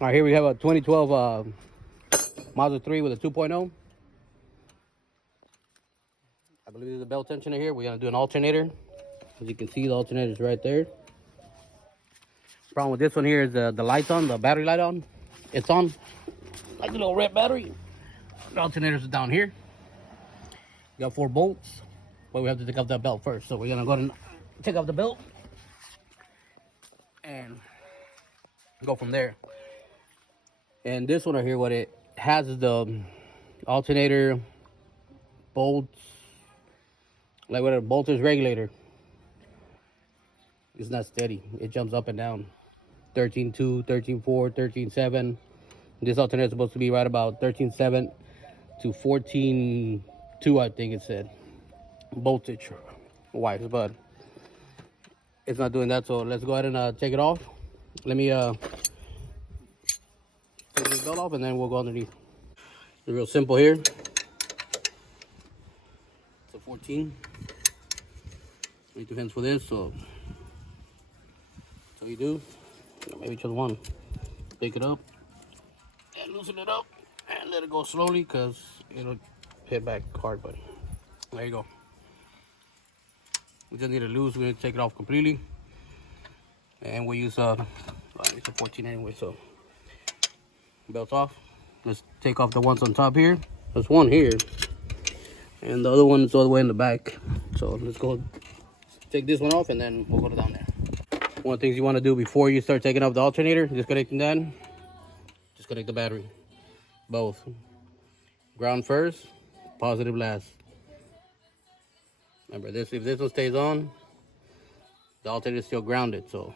All right, here we have a 2012 Mazda 3 with a 2.0. I believe there's a belt tensioner here. We're gonna do an alternator. As you can see, the alternator is right there. Problem with this one here is the light's on, the battery light on. It's on, like the little red battery. The alternator's down here. You got 4 bolts, but we have to take off that belt first. So we're gonna go ahead and take off the belt and go from there. And this one right here, what it has is the alternator bolts, like what a voltage regulator. It's not steady. It jumps up and down. 13.2, 13.4, 13.7. This alternator is supposed to be right about 13.7 to 14.2, I think it said, voltage wise, but it's not doing that. So let's go ahead and take it off. Let me take this belt off and then we'll go underneath. It's real simple here. It's a 14. Need 2 hands for this, so you do. Maybe just one. Pick it up and loosen it up and let it go slowly because it'll hit back hard, but there you go. We just need it loose. We're gonna take it off completely, and we use it's a 14 anyway, so belt's off. Let's take off the ones on top here. There's one here, and the other one is all the way in the back. So let's go take this one off, and then we'll go down there. One of the things you want to do before you start taking off the alternator, disconnecting that, disconnect the battery. Both. Ground first, positive last. Remember this, if this one stays on, the alternator is still grounded, so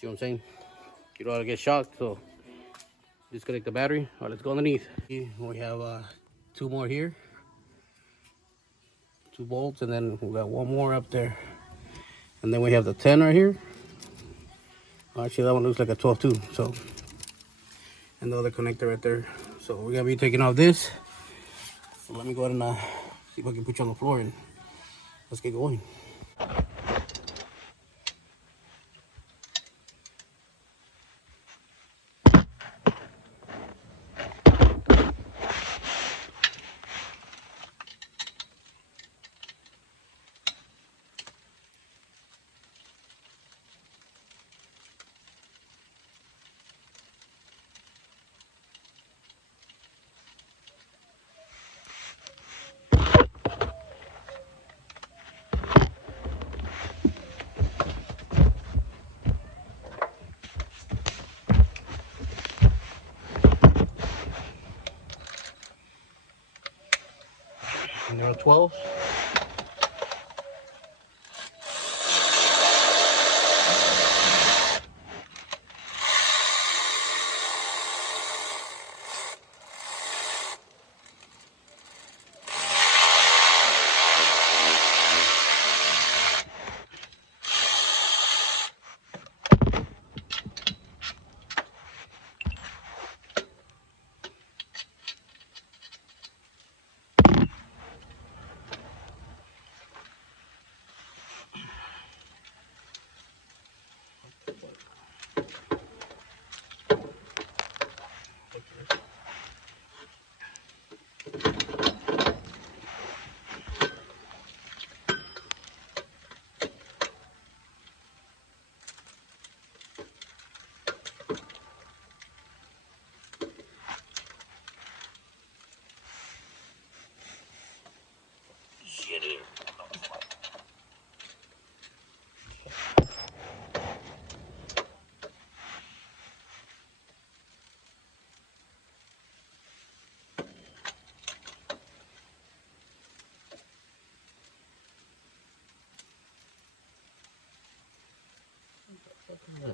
see what I'm saying? You don't want to get shocked, so disconnect the battery. All right, let's go underneath. We have 2 more here. 2 bolts, and then we got 1 more up there. And then we have the 10 right here. Actually, that one looks like a 12 too. So, and the other connector right there. So we're gonna be taking off this. So let me go ahead and see if I can put you on the floor and let's get going. And there are 12. Yes.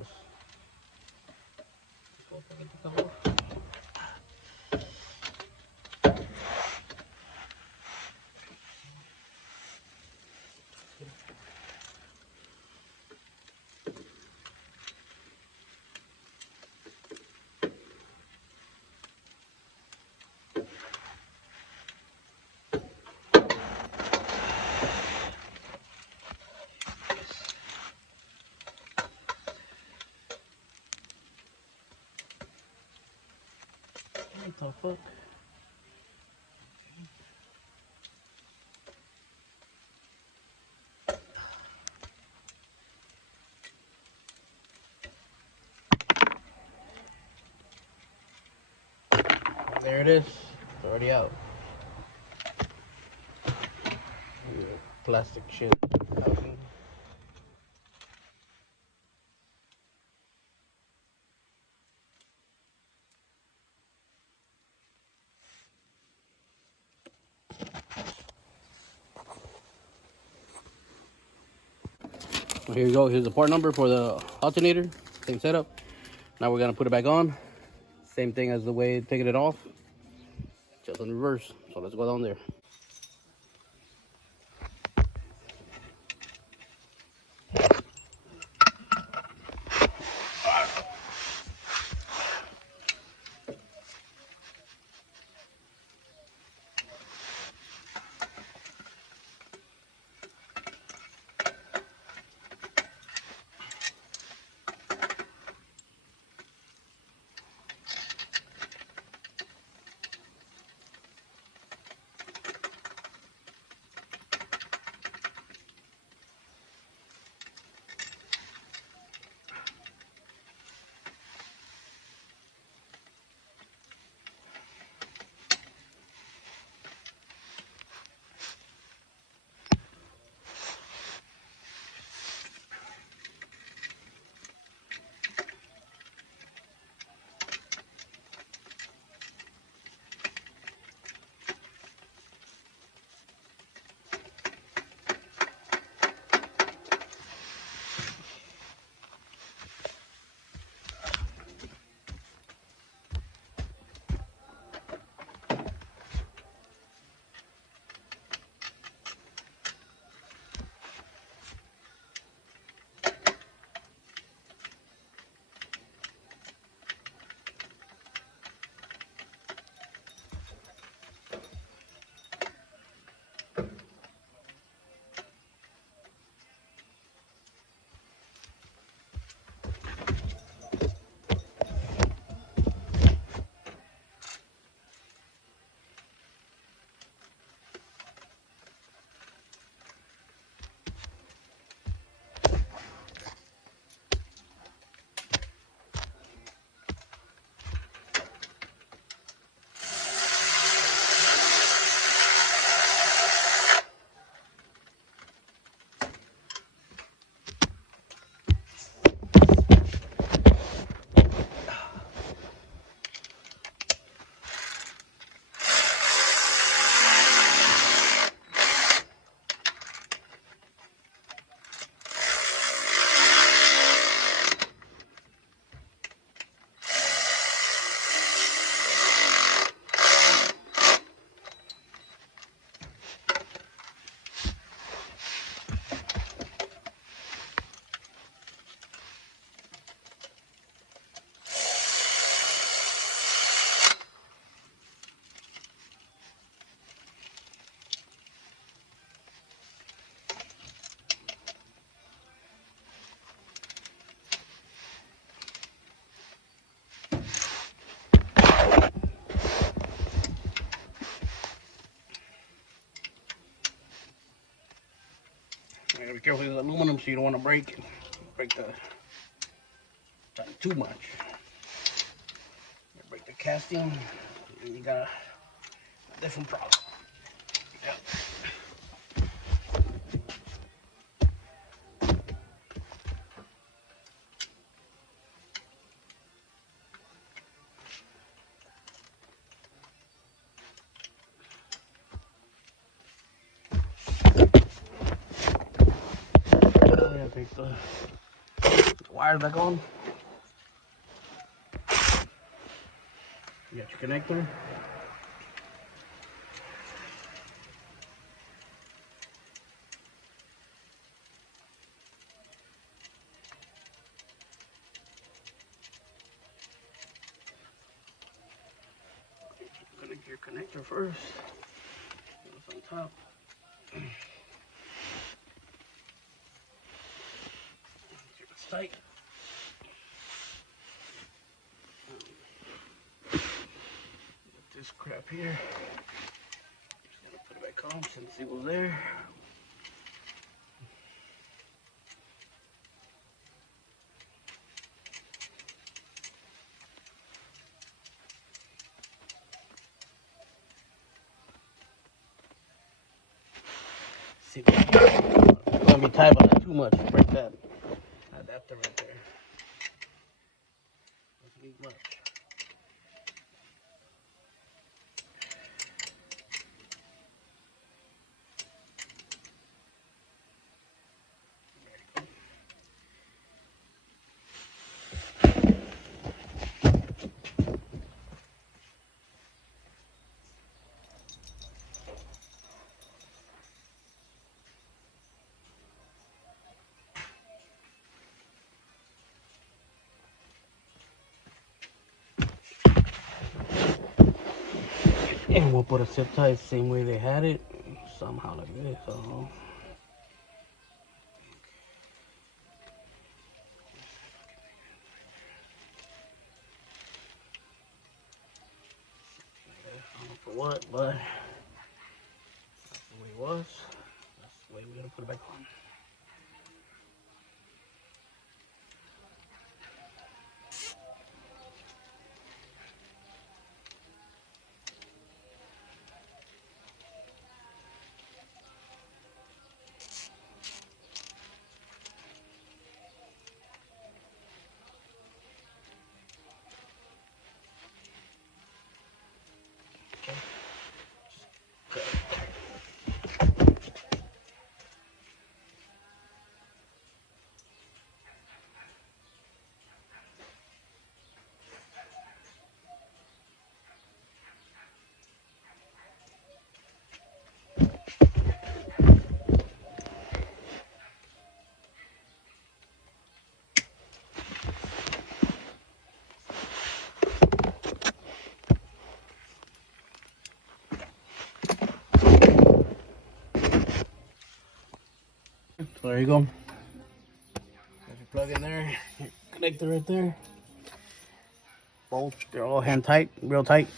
What the fuck? There it is. It's already out. Plastic shit. Housing. Well, here you go. Here's the part number for the alternator. Same setup. Now we're gonna put it back on. Same thing as the way taking it off. Just in reverse. So let's go down there. You gotta be careful with aluminum so you don't want to break the too much. You break the casting, and you got a different problem. Yeah. Take the wires back on. You got your connector. Connect your connector first. It's on top. Keep it tight. this crap here. Just gonna put it back on since it was there. See, it's gonna be tight, but not too much. Break that adapter right there. Doesn't need much. And we'll put a zip tie the same way they had it, somehow like this. I don't know. I don't know for what, but that's the way it was. That's the way we're gonna put it back on. So there you go. There's your plug in there, your connector right there. Both, they're all hand tight, real tight.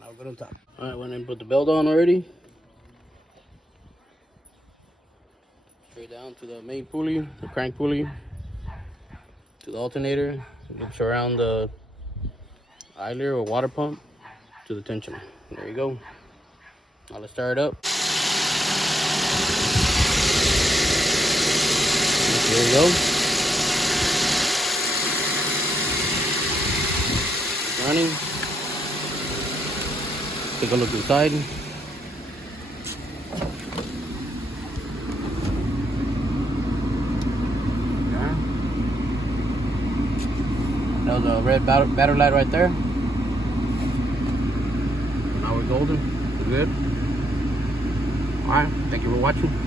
Now we're good on top. Alright, went and put the belt on already. Straight down to the main pulley, the crank pulley, to the alternator. It loops around the idler or water pump to the tensioner. There you go. Now let's start it up. There you go. It's running. Take a look inside. Yeah. That was a red battery light right there. Now we're golden. We're good. Alright, thank you for watching.